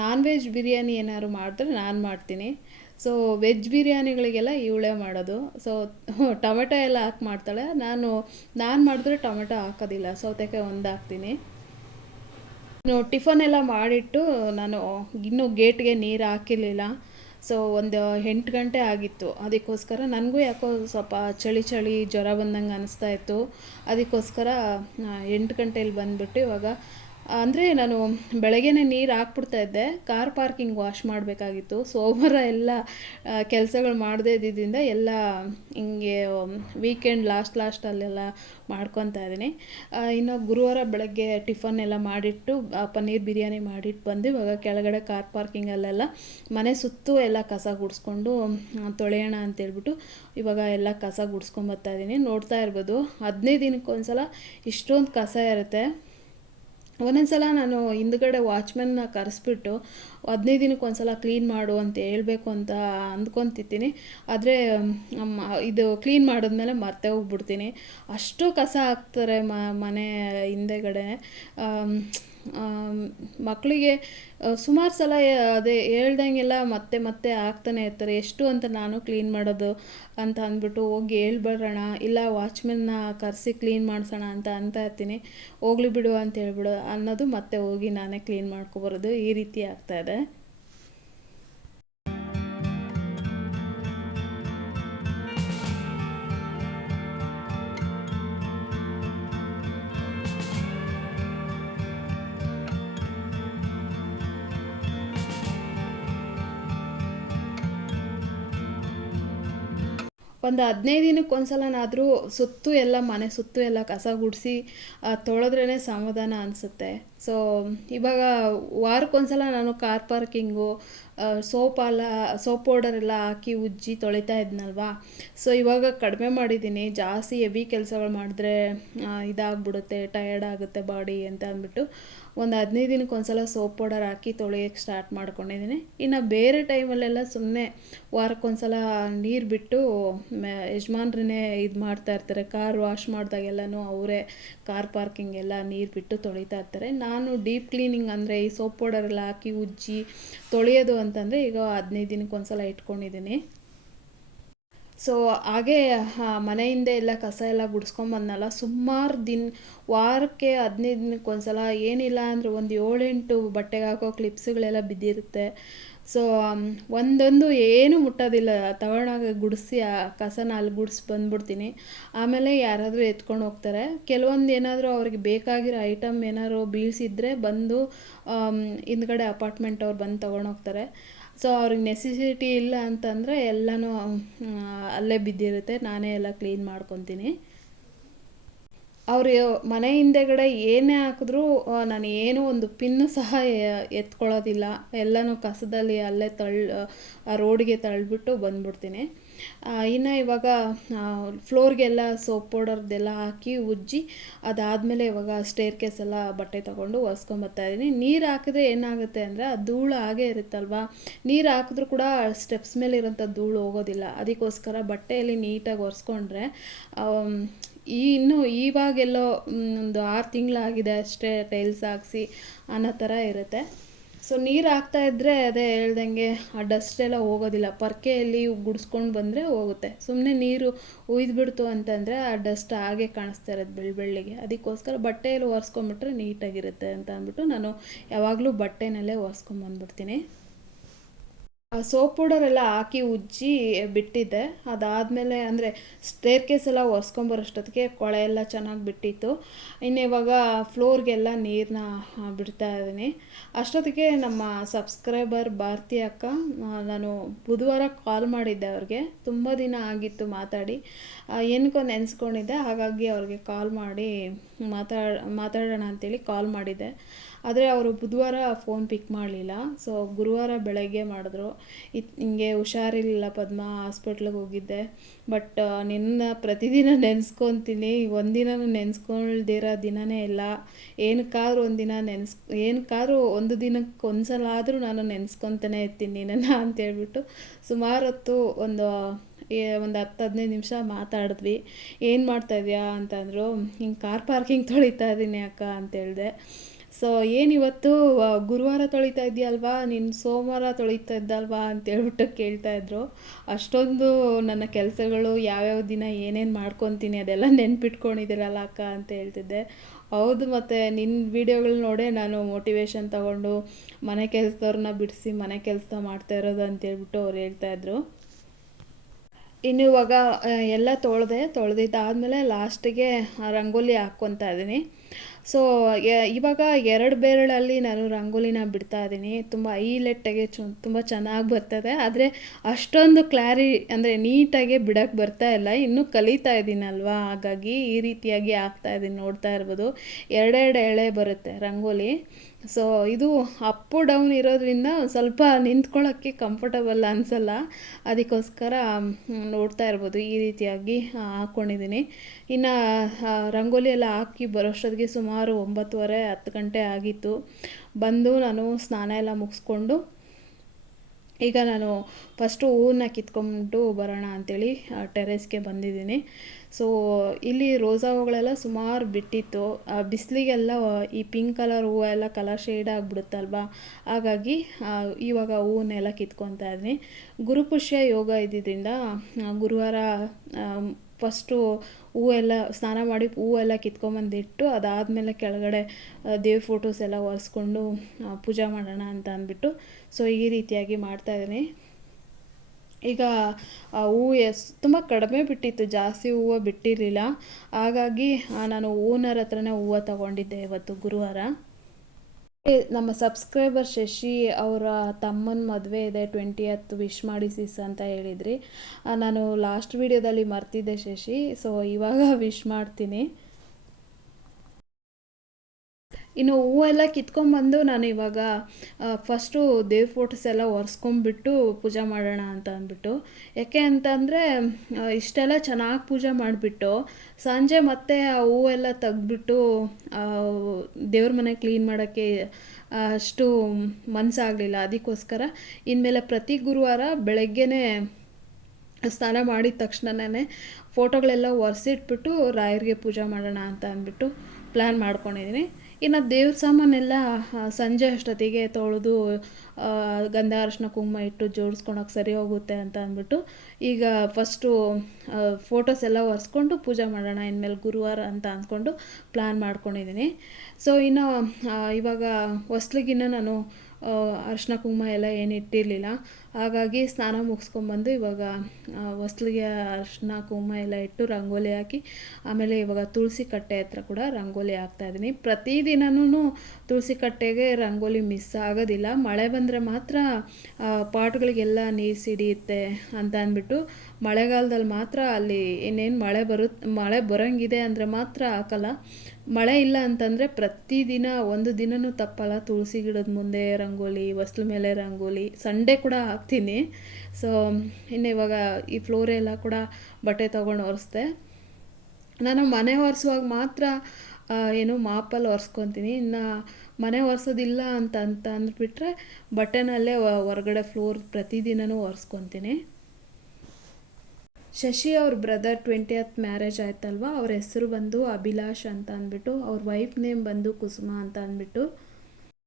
ನಾನ್ ವೆಜ್ ಬಿರಿಯಾನಿ ಏನಾದ್ರು ಮಾಡಿದ್ರೆ ನಾನು ಮಾಡ್ತೀನಿ. ಸೊ ವೆಜ್ ಬಿರಿಯಾನಿಗಳಿಗೆಲ್ಲ ಇವಳೇ ಮಾಡೋದು. ಸೊ ಟೊಮೆಟೊ ಎಲ್ಲ ಹಾಕಿ ಮಾಡ್ತಾಳೆ. ನಾನು ನಾನು ಮಾಡಿದ್ರೆ ಟೊಮೆಟೊ ಹಾಕೋದಿಲ್ಲ. ಸೌತೆಕಾಯಿ ಒಂದು ಹಾಕ್ತೀನಿ. ಇನ್ನು ಟಿಫನ್ ಎಲ್ಲ ಮಾಡಿಟ್ಟು ನಾನು ಇನ್ನೂ ಗೇಟ್ಗೆ ನೀರು ಹಾಕಿರಲಿಲ್ಲ. ಸೊ ಒಂದು ಎಂಟು ಗಂಟೆ ಆಗಿತ್ತು. ಅದಕ್ಕೋಸ್ಕರ ನನಗೂ ಯಾಕೋ ಸ್ವಲ್ಪ ಚಳಿ ಚಳಿ ಜ್ವರ ಬಂದಂಗೆ ಅನಿಸ್ತಾ ಇತ್ತು. ಅದಕ್ಕೋಸ್ಕರ ಎಂಟು ಗಂಟೆಯಲ್ಲಿ ಬಂದುಬಿಟ್ಟು ಇವಾಗ ಅಂದರೆ ನಾನು ಬೆಳಗ್ಗೆನೇ ನೀರು ಹಾಕ್ಬಿಡ್ತಾ ಇದ್ದೆ ಕಾರ್ ಪಾರ್ಕಿಂಗ್ ವಾಶ್ ಮಾಡಬೇಕಾಗಿತ್ತು. ಸೋಮವಾರ ಎಲ್ಲ ಕೆಲಸಗಳು ಮಾಡದೇ ಇದ್ದಿದ್ದರಿಂದ ಎಲ್ಲ ಹಿಂಗೆ ವೀಕೆಂಡ್ ಲಾಸ್ಟ್ ಲಾಸ್ಟಲ್ಲೆಲ್ಲ ಮಾಡ್ಕೊತಾ ಇದ್ದೀನಿ. ಇನ್ನು ಗುರುವಾರ ಬೆಳಗ್ಗೆ ಟಿಫನ್ ಎಲ್ಲ ಮಾಡಿಟ್ಟು ಪನ್ನೀರ್ ಬಿರಿಯಾನಿ ಮಾಡಿಟ್ಟು ಬಂದು, ಇವಾಗ ಕೆಳಗಡೆ ಕಾರ್ ಪಾರ್ಕಿಂಗಲ್ಲೆಲ್ಲ ಮನೆ ಸುತ್ತು ಎಲ್ಲ ಕಸ ಗುಡಿಸ್ಕೊಂಡು ತೊಳೆಯೋಣ ಅಂತೇಳ್ಬಿಟ್ಟು ಇವಾಗ ಎಲ್ಲ ಕಸ ಗುಡಿಸ್ಕೊಂಬರ್ತಾ ಇದ್ದೀನಿ. ನೋಡ್ತಾ ಇರ್ಬೋದು, ಹದಿನೈದು ದಿನಕ್ಕೊಂದ್ಸಲ ಇಷ್ಟೊಂದು ಕಸ ಇರುತ್ತೆ. ಒಂದೊಂದು ಸಲ ನಾನು ಹಿಂದ್ಗಡೆ ವಾಚ್ಮನ್ನ ಕರೆಸ್ಬಿಟ್ಟು ಹದಿನೈದು ದಿನಕ್ಕೆ ಒಂದ್ಸಲ ಕ್ಲೀನ್ ಮಾಡು ಅಂತ ಹೇಳಬೇಕು ಅಂತ ಅಂದ್ಕೊತಿದ್ದೀನಿ. ಆದರೆ ಇದು ಕ್ಲೀನ್ ಮಾಡಿದ್ಮೇಲೆ ಮರ್ತೇ ಹೋಗ್ಬಿಡ್ತೀನಿ. ಅಷ್ಟು ಕಸ ಹಾಕ್ತಾರೆ ಮನೆ ಹಿಂದೆಗಡೆ. ಮಕ್ಕಳಿಗೆ ಸುಮಾರು ಸಲ ಅದೇ ಹೇಳ್ದಂಗೆಲ್ಲ ಮತ್ತೆ ಮತ್ತೆ ಆಗ್ತಾನೆ ಇರ್ತಾರೆ. ಎಷ್ಟು ಅಂತ ನಾನು ಕ್ಲೀನ್ ಮಾಡೋದು ಅಂತ ಅಂದ್ಬಿಟ್ಟು ಹೋಗಿ ಹೇಳ್ಬಿಡೋಣ, ಇಲ್ಲ ವಾಚ್ಮೆನ್ನ ಕರೆಸಿ ಕ್ಲೀನ್ ಮಾಡಿಸೋಣ ಅಂತ ಅಂತ ಇರ್ತೀನಿ. ಹೋಗ್ಲಿ ಬಿಡು ಅಂತ ಹೇಳ್ಬಿಡು ಅನ್ನೋದು ಮತ್ತೆ ಹೋಗಿ ನಾನೇ ಕ್ಲೀನ್ ಮಾಡ್ಕೊಬರೋದು ಈ ರೀತಿ ಆಗ್ತಾ ಒಂದು ಹದಿನೈದು ದಿನಕ್ಕೆ ಒಂದ್ಸಲನಾದರೂ ಸುತ್ತು ಎಲ್ಲ ಮನೆ ಸುತ್ತು ಎಲ್ಲ ಕಸ ಗುಡಿಸಿ ತೊಳೆದ್ರೇ ಸಮಾಧಾನ ಅನಿಸುತ್ತೆ. ಸೊ ಇವಾಗ ವಾರಕ್ಕೊಂದ್ಸಲ ನಾನು ಕಾರ್ ಪಾರ್ಕಿಂಗು ಸೋಪ್ ಎಲ್ಲ ಸೋಪ್ ಪೌಡರ್ ಎಲ್ಲ ಹಾಕಿ ಉಜ್ಜಿ ತೊಳಿತಾ ಇದ್ನಲ್ವಾ? ಸೊ ಇವಾಗ ಕಡಿಮೆ ಮಾಡಿದ್ದೀನಿ ಜಾಸ್ತಿ ಹೆವಿ ಕೆಲಸಗಳು ಮಾಡಿದ್ರೆ ಇದಾಗ್ಬಿಡುತ್ತೆ ಟಯರ್ಡ್ ಆಗುತ್ತೆ ಬಾಡಿ ಅಂತ ಅಂದ್ಬಿಟ್ಟು. ಒಂದು ಹದಿನೈದು ದಿನಕ್ಕೆ ಒಂದ್ಸಲ ಸೋಪ್ ಪೌಡರ್ ಹಾಕಿ ತೊಳೆಯೋಕ್ಕೆ ಸ್ಟಾರ್ಟ್ ಮಾಡ್ಕೊಂಡಿದ್ದೀನಿ ಇನ್ನು ಬೇರೆ ಟೈಮಲ್ಲೆಲ್ಲ ಸುಮ್ಮನೆ ವಾರಕ್ಕೊಂದ್ಸಲ ನೀರು ಬಿಟ್ಟು ಮ- ಯಜಮಾನ್ರನ್ನೇ ಇದು ಮಾಡ್ತಾ ಇರ್ತಾರೆ. ಕಾರ್ ವಾಶ್ ಮಾಡಿದಾಗೆಲ್ಲನೂ ಅವರೇ ಕಾರ್ ಪಾರ್ಕಿಂಗ್ ಎಲ್ಲ ನೀರು ಬಿಟ್ಟು ತೊಳಿತಾ ಇರ್ತಾರೆ. ನಾನು ಡೀಪ್ ಕ್ಲೀನಿಂಗ್ ಅಂದರೆ ಈ ಸೋಪ್ ಪೌಡರ್ ಎಲ್ಲ ಹಾಕಿ ಉಜ್ಜಿ ತೊಳೆಯೋದು ಅಂತಂದರೆ ಈಗ ಹದಿನೈದು ದಿನಕ್ಕೆ ಒಂದ್ಸಲ ಇಟ್ಕೊಂಡಿದ್ದೀನಿ ಸೊ ಹಾಗೆ ಮನೆ ಹಿಂದೆ ಎಲ್ಲ ಕಸ ಎಲ್ಲ ಗುಡಿಸ್ಕೊಂಬಂದ್ನಲ್ಲ ಸುಮಾರು ದಿನ, ವಾರಕ್ಕೆ ಹದಿನೈದು ದಿನಕ್ಕೆ ಒಂದ್ಸಲ, ಏನಿಲ್ಲ ಅಂದರೆ ಒಂದು ಏಳೆಂಟು ಬಟ್ಟೆಗೆ ಹಾಕೋ ಕ್ಲಿಪ್ಸ್ಗಳೆಲ್ಲ ಬಿದ್ದಿರುತ್ತೆ. ಸೊ ಒಂದೊಂದು ಏನು ಮುಟ್ಟೋದಿಲ್ಲ. ತಗೊಂಡಾಗ ಗುಡಿಸಿ ಆ ಕಸನ ಅಲ್ಲಿ ಗುಡಿಸಿ ಬಂದ್ಬಿಡ್ತೀನಿ. ಆಮೇಲೆ ಯಾರಾದರೂ ಎತ್ಕೊಂಡು ಹೋಗ್ತಾರೆ. ಕೆಲವೊಂದು ಏನಾದರೂ ಅವ್ರಿಗೆ ಬೇಕಾಗಿರೋ ಐಟಮ್ ಏನಾದ್ರು ಬೀಳ್ಸಿದ್ರೆ ಬಂದು ಹಿಂದ್ಗಡೆ ಅಪಾರ್ಟ್ಮೆಂಟ್ ಅವ್ರು ಬಂದು ತೊಗೊಂಡೋಗ್ತಾರೆ ಸೊ ಅವ್ರಿಗೆ ನೆಸೆಸಿಟಿ ಇಲ್ಲ ಅಂತಂದರೆ ಎಲ್ಲನೂ ಅಲ್ಲೇ ಬಿದ್ದಿರುತ್ತೆ. ನಾನೇ ಎಲ್ಲ ಕ್ಲೀನ್ ಮಾಡ್ಕೊತೀನಿ. ಅವರು ಮನೆ ಹಿಂದೆಗಡೆ ಏನೇ ಹಾಕಿದ್ರೂ ನಾನು ಏನೂ ಒಂದು ಪಿನ್ನು ಸಹ ಎತ್ಕೊಳ್ಳೋದಿಲ್ಲ. ಎಲ್ಲನೂ ಕಸದಲ್ಲಿ ಅಲ್ಲೇ ತಳ್ಳಿ ಆ ರೋಡಿಗೆ ತಳ್ಳಿಬಿಟ್ಟು ಬಂದ್ಬಿಡ್ತೀನಿ. ಇನ್ನು ಇವಾಗ ಫ್ಲೋರ್ಗೆಲ್ಲ ಸೋಪ್ ಪೌಡರ್ದೆಲ್ಲ ಹಾಕಿ ಉಜ್ಜಿ, ಅದಾದಮೇಲೆ ಇವಾಗ ಸ್ಟೇರ್ ಕೇಸ್ ಎಲ್ಲ ಬಟ್ಟೆ ತೊಗೊಂಡು ಒರೆಸ್ಕೊಂಬರ್ತಾ ಇದ್ದೀನಿ ನೀರು ಹಾಕಿದ್ರೆ ಏನಾಗುತ್ತೆ ಅಂದರೆ ಆ ಧೂಳು ಹಾಗೇ ಇರುತ್ತಲ್ವಾ? ನೀರು ಹಾಕಿದ್ರೂ ಕೂಡ ಸ್ಟೆಪ್ಸ್ ಮೇಲೆ ಇರೋಂಥ ಧೂಳು ಹೋಗೋದಿಲ್ಲ. ಅದಕ್ಕೋಸ್ಕರ ಬಟ್ಟೆಯಲ್ಲಿ ನೀಟಾಗಿ ಒರೆಸ್ಕೊಂಡ್ರೆ ಈ ಇನ್ನು ಇವಾಗೆಲ್ಲೋ ಒಂದು ಆರು ತಿಂಗಳಾಗಿದೆ ಅಷ್ಟೇ ಟೈಲ್ಸ್ ಹಾಕ್ಸಿ, ಅನ್ನೋ ಥರ ಇರುತ್ತೆ. ಸೊ ನೀರು ಹಾಕ್ತಾ ಇದ್ದರೆ ಅದೇ ಹೇಳ್ದಂಗೆ ಆ ಡಸ್ಟ್ ಎಲ್ಲ ಹೋಗೋದಿಲ್ಲ. ಪರ್ಕೆಯಲ್ಲಿ ಗುಡಿಸ್ಕೊಂಡು ಬಂದರೆ ಹೋಗುತ್ತೆ. ಸುಮ್ಮನೆ ನೀರು ಉಯ್ದುಬಿಡ್ತು ಅಂತಂದರೆ ಆ ಡಸ್ಟ್ ಹಾಗೆ ಕಾಣಿಸ್ತಾ ಇರೋದು ಬೆಳ್ಳ ಬೆಳ್ಳಿಗೆ. ಅದಕ್ಕೋಸ್ಕರ ಬಟ್ಟೆಯಲ್ಲಿ ಒರೆಸ್ಕೊಂಬಿಟ್ರೆ ನೀಟಾಗಿರುತ್ತೆ ಅಂತ ಅಂದ್ಬಿಟ್ಟು ನಾನು ಯಾವಾಗಲೂ ಬಟ್ಟೆನಲ್ಲೇ ಒರೆಸ್ಕೊಂಬಂದ್ಬಿಡ್ತೀನಿ ಸೋಪ್ ಪೌಡರ್ ಎಲ್ಲ ಹಾಕಿ ಉಜ್ಜಿ ಬಿಟ್ಟಿದ್ದೆ. ಅದಾದಮೇಲೆ ಅಂದರೆ ಸ್ಟೇರ್ ಕೇಸ್ ಎಲ್ಲ ಒರೆಸ್ಕೊಂಬರೋಷ್ಟೊತ್ತಿಗೆ ಕೊಳೆ ಎಲ್ಲ ಚೆನ್ನಾಗಿ ಬಿಟ್ಟಿತ್ತು. ಇನ್ನು ಇವಾಗ ಫ್ಲೋರ್ಗೆಲ್ಲ ನೀರನ್ನ ಬಿಡ್ತಾ ಇದ್ದೀನಿ. ಅಷ್ಟೊತ್ತಿಗೆ ನಮ್ಮ ಸಬ್ಸ್ಕ್ರೈಬರ್ ಭಾರತಿ ಅಕ್ಕ ನಾನು ಬುಧವಾರ ಕಾಲ್ ಮಾಡಿದ್ದೆ ಅವ್ರಿಗೆ. ತುಂಬ ದಿನ ಆಗಿತ್ತು ಮಾತಾಡಿ. ಆ, ಏನಕ್ಕೋ ನೆನೆಸ್ಕೊಂಡಿದ್ದೆ. ಹಾಗಾಗಿ ಅವ್ರಿಗೆ ಕಾಲ್ ಮಾಡಿ ಮಾತಾಡ ಮಾತಾಡೋಣ ಅಂತೇಳಿ ಕಾಲ್ ಮಾಡಿದ್ದೆ. ಆದರೆ ಅವರು ಬುಧವಾರ ಫೋನ್ ಪಿಕ್ ಮಾಡಲಿಲ್ಲ. ಸೊ ಗುರುವಾರ ಬೆಳಗ್ಗೆ ಮಾಡಿದ್ರು. ಇತ್, ಹಿಂಗೆ ಹುಷಾರಿರಲಿಲ್ಲ ಪದ್ಮ ಹಾಸ್ಪಿಟ್ಲಿಗೆ ಹೋಗಿದ್ದೆ. ಬಟ್ ನಿನ್ನ ಪ್ರತಿದಿನ ನೆನೆಸ್ಕೊತೀನಿ. ಒಂದಿನ ನೆನೆಸ್ಕೊಳ್ದಿರೋ ದಿನವೇ ಇಲ್ಲ. ಏನಕ್ಕಾದ್ರೂ ಒಂದಿನ ನೆನೆಸ್, ಏನಕ್ಕಾದ್ರೂ ಒಂದು ದಿನಕ್ಕೆ ಒಂದ್ಸಲ ಆದರೂ ನಾನು ನೆನೆಸ್ಕೊತಾನೆ ಇರ್ತೀನಿ ನಿನ್ನನ್ನು ಅಂತೇಳ್ಬಿಟ್ಟು ಸುಮಾರು ಹೊತ್ತು ಒಂದು ಒಂದು ಹತ್ತು ಹದಿನೈದು ನಿಮಿಷ ಮಾತಾಡಿದ್ವಿ. ಏನು ಮಾಡ್ತಾಯಿದ್ಯಾ ಅಂತಂದರು, ಹಿಂಗೆ ಕಾರ್ ಪಾರ್ಕಿಂಗ್ ತೊಳಿತಾ ಇದ್ದೀನಿ ಅಕ್ಕ ಅಂತ ಹೇಳಿದೆ ಸೊ ಇವತ್ತು ಗುರುವಾರ ತೊಳಿತಾ ಇದೆಯಲ್ವಾ ನೀನು ಸೋಮವಾರ ತೊಳಿತಾ ಇದ್ದಲ್ವಾ ಅಂತೇಳ್ಬಿಟ್ಟು ಕೇಳ್ತಾ ಇದ್ರು. ಅಷ್ಟೊಂದು ನನ್ನ ಕೆಲಸಗಳು ಯಾವ್ಯಾವ ದಿನ ಏನೇನು ಮಾಡ್ಕೊತೀನಿ ಅದೆಲ್ಲ ನೆನ್ಪಿಟ್ಕೊಂಡಿದ್ದೀರಲ್ಲ ಅಕ್ಕ ಅಂತ ಹೇಳ್ತಿದ್ದೆ. ಹೌದು ಮತ್ತು ನಿನ್ನ ವೀಡಿಯೋಗಳು ನೋಡೇ ನಾನು ಮೋಟಿವೇಶನ್ ತಗೊಂಡು ಮನೆ ಕೆಲಸದವ್ರನ್ನ ಬಿಡಿಸಿ ಮನೆ ಕೆಲಸ ಮಾಡ್ತಾ ಇರೋದು ಅಂತೇಳ್ಬಿಟ್ಟು ಅವ್ರು ಹೇಳ್ತಾಯಿದ್ರು ಇನ್ನು ಇವಾಗ ಎಲ್ಲ ತೊಳೆದೆ, ತೊಳೆದಿದ್ದಾದಮೇಲೆ ಲಾಸ್ಟಿಗೆ ರಂಗೋಲಿ ಹಾಕ್ಕೊತಾ ಇದ್ದೀನಿ. ಸೊ ಇವಾಗ ಎರಡು ಬೆರಳಲ್ಲಿ ನಾನು ರಂಗೋಲಿನ ಬಿಡ್ತಾ ಇದ್ದೀನಿ. ತುಂಬ ಐಲೆಟ್ಟಾಗೆ ಚು, ತುಂಬ ಚೆನ್ನಾಗಿ ಬರ್ತದೆ. ಆದರೆ ಅಷ್ಟೊಂದು ಕ್ಲಾರಿ ಅಂದರೆ ನೀಟಾಗಿ ಬಿಡೋಕ್ಕೆ ಬರ್ತಾ ಇಲ್ಲ. ಇನ್ನೂ ಕಲಿತಾ ಇದ್ದೀನಲ್ವಾ? ಹಾಗಾಗಿ ಈ ರೀತಿಯಾಗಿ ಆಗ್ತಾ ಇದ್ದೀನಿ, ನೋಡ್ತಾ ಇರ್ಬೋದು. ಎರಡೆರಡು ಎಳೆ ಬರುತ್ತೆ ರಂಗೋಲಿ. ಸೊ ಇದು ಅಪ್ಪು ಡೌನ್ ಇರೋದ್ರಿಂದ ಸ್ವಲ್ಪ ನಿಂತ್ಕೊಳ್ಳೋಕ್ಕೆ ಕಂಫರ್ಟಬಲ್ ಅನಿಸಲ್ಲ. ಅದಕ್ಕೋಸ್ಕರ ನೋಡ್ತಾ ಇರ್ಬೋದು. ಈ ರೀತಿಯಾಗಿ ಹಾಕ್ಕೊಂಡಿದ್ದೀನಿ ಇನ್ನು ರಂಗೋಲಿ ಎಲ್ಲ ಹಾಕಿ ಬರೋಷ್ಟೊತ್ತಿಗೆ ಸುಮಾರು ಒಂಬತ್ತುವರೆ, ಹತ್ತು ಗಂಟೆ ಆಗಿತ್ತು. ಬಂದು ನಾನು ಸ್ನಾನ ಎಲ್ಲ ಮುಗಿಸ್ಕೊಂಡು, ಈಗ ನಾನು ಫಸ್ಟು ಹೂವನ್ನ ಕಿತ್ಕೊಂಡು ಬರೋಣ ಅಂಥೇಳಿ ಟೆರೆಸ್ಗೆ ಬಂದಿದ್ದೀನಿ. ಸೊ ಇಲ್ಲಿ ರೋಸಾ ಹೂಗಳೆಲ್ಲ ಸುಮಾರು ಬಿಟ್ಟಿತ್ತು. ಬಿಸಿಲಿಗೆಲ್ಲ ಈ ಪಿಂಕ್ ಕಲರ್ ಹೂವು ಎಲ್ಲ ಕಲರ್ ಶೇಡ್ ಆಗಿಬಿಡುತ್ತಲ್ವಾ? ಹಾಗಾಗಿ ಇವಾಗ ಹೂವನ್ನೆಲ್ಲ ಕಿತ್ಕೊತಾ ಇದ್ದೀನಿ. ಗುರುಪುಷ್ಯ ಯೋಗ ಇದ್ದಿದ್ದರಿಂದ ಗುರುವಾರ ಫಸ್ಟು ಹೂವೆಲ್ಲ, ಸ್ನಾನ ಮಾಡಿ ಹೂವೆಲ್ಲ ಕಿತ್ಕೊಂಬಂದಿಟ್ಟು ಅದಾದಮೇಲೆ ಕೆಳಗಡೆ ದೇವ ದೇವ್ರ ಫೋಟೋಸ್ ಎಲ್ಲ ಒರೆಸ್ಕೊಂಡು ಪೂಜೆ ಮಾಡೋಣ ಅಂತ ಅಂದ್ಬಿಟ್ಟು, ಸೊ ಈ ರೀತಿಯಾಗಿ ಮಾಡ್ತಾಯಿದ್ದೀನಿ ಈಗ ಹೂವು ಎಸ್, ತುಂಬ ಕಡಿಮೆ ಬಿಟ್ಟಿತ್ತು, ಜಾಸ್ತಿ ಹೂವು ಬಿಟ್ಟಿರಲಿಲ್ಲ. ಹಾಗಾಗಿ ನಾನು ಓನರ್ ಹತ್ರನೇ ಹೂವು ತಗೊಂಡಿದ್ದೆ ಇವತ್ತು ಗುರುವಾರ. ನಮ್ಮ ಸಬ್ಸ್ಕ್ರೈಬರ್ ಶಶಿ ಅವರ ತಮ್ಮನ ಮದುವೆ ಇದೆ ಟ್ವೆಂಟಿ ಹತ್ತು ವಿಶ್ ಮಾಡಿ ಸಿಸ್ ಅಂತ ಹೇಳಿದ್ರಿ. ನಾನು ಲಾಸ್ಟ್ ವಿಡಿಯೋದಲ್ಲಿ ಮರ್ತಿದ್ದೆ ಶಶಿ, ಸೊ ಇವಾಗ ವಿಶ್ ಮಾಡ್ತೀನಿ. ಇನ್ನು ಹೂವೆಲ್ಲ ಕಿತ್ಕೊಂಡ್ಬಂದು ನಾನು ಇವಾಗ ಫಸ್ಟು ದೇವ್ರ ಫೋಟೋಸ್ ಎಲ್ಲ ಒರೆಸ್ಕೊಂಬಿಟ್ಟು ಪೂಜೆ ಮಾಡೋಣ ಅಂತ ಅಂದ್ಬಿಟ್ಟು. ಯಾಕೆ ಅಂತಂದರೆ ಇಷ್ಟೆಲ್ಲ ಚೆನ್ನಾಗಿ ಪೂಜೆ ಮಾಡಿಬಿಟ್ಟು, ಸಂಜೆ ಮತ್ತೆ ಆ ಹೂವೆಲ್ಲ ತೆಗ್ದುಬಿಟ್ಟು ದೇವ್ರ ಮನೆ ಕ್ಲೀನ್ ಮಾಡೋಕ್ಕೆ ಅಷ್ಟು ಮನಸ್ಸಾಗಲಿಲ್ಲ ಅದಕ್ಕೋಸ್ಕರ ಇನ್ಮೇಲೆ ಪ್ರತಿ ಗುರುವಾರ ಬೆಳಗ್ಗೆನೇ ಸ್ನಾನ ಮಾಡಿದ ತಕ್ಷಣನೇ ಫೋಟೋಗಳೆಲ್ಲ ಒರೆಸಿಟ್ಬಿಟ್ಟು ರಾಯರಿಗೆ ಪೂಜೆ ಮಾಡೋಣ ಅಂತ ಅಂದ್ಬಿಟ್ಟು ಪ್ಲ್ಯಾನ್ ಮಾಡ್ಕೊಂಡಿದ್ದೀನಿ ಇನ್ನು ದೇವ್ರ ಸಾಮಾನೆಲ್ಲ ಸಂಜೆ ಅಷ್ಟೊತ್ತಿಗೆ ತೊಳೆದು ಗಂಧ ಅರಶಿನ ಕುಂಕುಮ ಇಟ್ಟು ಜೋಡಿಸ್ಕೊಳಕ್ಕೆ ಸರಿ ಹೋಗುತ್ತೆ ಅಂತ ಅಂದ್ಬಿಟ್ಟು, ಈಗ ಫಸ್ಟು ಫೋಟೋಸ್ ಎಲ್ಲ ಒರೆಸ್ಕೊಂಡು ಪೂಜೆ ಮಾಡೋಣ, ಇನ್ಮೇಲೆ ಗುರುವಾರ ಅಂತ ಅಂದ್ಕೊಂಡು ಪ್ಲ್ಯಾನ್ ಮಾಡ್ಕೊಂಡಿದ್ದೀನಿ ಸೊ ಇನ್ನು ಇವಾಗ ಹೊಸ್ಲಿಗಿನ್ನ ನಾನು ಅರಿಶಿನ ಕುಂಕುಮ ಎಲ್ಲ ಏನು ಇಟ್ಟಿರಲಿಲ್ಲ. ಹಾಗಾಗಿ ಸ್ನಾನ ಮುಗಿಸ್ಕೊಂಬಂದು ಇವಾಗ ಹೊಸ್ಲಿಗೆ ಅರಿಶಿನ ಕುಂಕುಮ ಎಲ್ಲ ಇಟ್ಟು ರಂಗೋಲಿ ಹಾಕಿ, ಆಮೇಲೆ ಇವಾಗ ತುಳಸಿ ಕಟ್ಟೆ ಹತ್ರ ಕೂಡ ರಂಗೋಲಿ ಹಾಕ್ತಾಯಿದ್ದೀನಿ ಪ್ರತಿದಿನವೂ ತುಳಸಿ ಕಟ್ಟೆಗೆ ರಂಗೋಲಿ ಮಿಸ್ ಆಗೋದಿಲ್ಲ. ಮಳೆ ಬಂದರೆ ಮಾತ್ರ ಪಾಟ್ಗಳಿಗೆಲ್ಲ ನೀರು ಸಿಡಿಯುತ್ತೆ ಅಂತ ಅಂದ್ಬಿಟ್ಟು ಮಳೆಗಾಲದಲ್ಲಿ ಮಾತ್ರ ಅಲ್ಲಿ ಇನ್ನೇನು ಮಳೆ ಬರುತ್ತೆ ಮಳೆ ಬರೋಂಗಿದೆ ಅಂದರೆ ಮಾತ್ರ ಹಾಕಲ್ಲ. ಮಳೆ ಇಲ್ಲ ಅಂತಂದರೆ ಪ್ರತಿದಿನ ಒಂದು ದಿನವೂ ತಪ್ಪಲ್ಲ. ತುಳಸಿ ಗಿಡದ ಮುಂದೆ ರಂಗೋಲಿ ಹೊಸ್ಲು ಮೇಲೆ ರಂಗೋಲಿ, ಸಂಡೇ ಕೂಡ ಹಾಕ್ತೀನಿ. ಸೊ ಇನ್ನು ಇವಾಗ ಈ ಫ್ಲೋರೆಲ್ಲ ಕೂಡ ಬಟ್ಟೆ ತೊಗೊಂಡು ಒರೆಸ್ದೆ. ನಾನು ಮನೆ ಒರೆಸುವಾಗ ಮಾತ್ರ ಏನು ಮಾಪಲ್ಲಿ ಒರೆಸ್ಕೊತೀನಿ. ಇನ್ನು ಮನೆ ಒರೆಸೋದಿಲ್ಲ ಅಂತ ಅಂತ ಅಂದ್ಬಿಟ್ರೆ ಬಟ್ಟೆನಲ್ಲೇ ಹೊರಗಡೆ ಫ್ಲೋರ್ ಪ್ರತಿದಿನವೂ ಒರೆಸ್ಕೊತೀನಿ. ಶಶಿ ಅವ್ರ ಬ್ರದರ್ ಟ್ವೆಂಟಿಯತ್ ಮ್ಯಾರೇಜ್ ಆಯ್ತಲ್ವ? ಅವ್ರ ಹೆಸರು ಬಂದು ಅಭಿಲಾಷ್ ಅಂತ ಅಂದ್ಬಿಟ್ಟು, ಅವ್ರ ವೈಫ್ ನೇಮ್ ಬಂದು ಕುಸುಮ ಅಂತ ಅಂದ್ಬಿಟ್ಟು.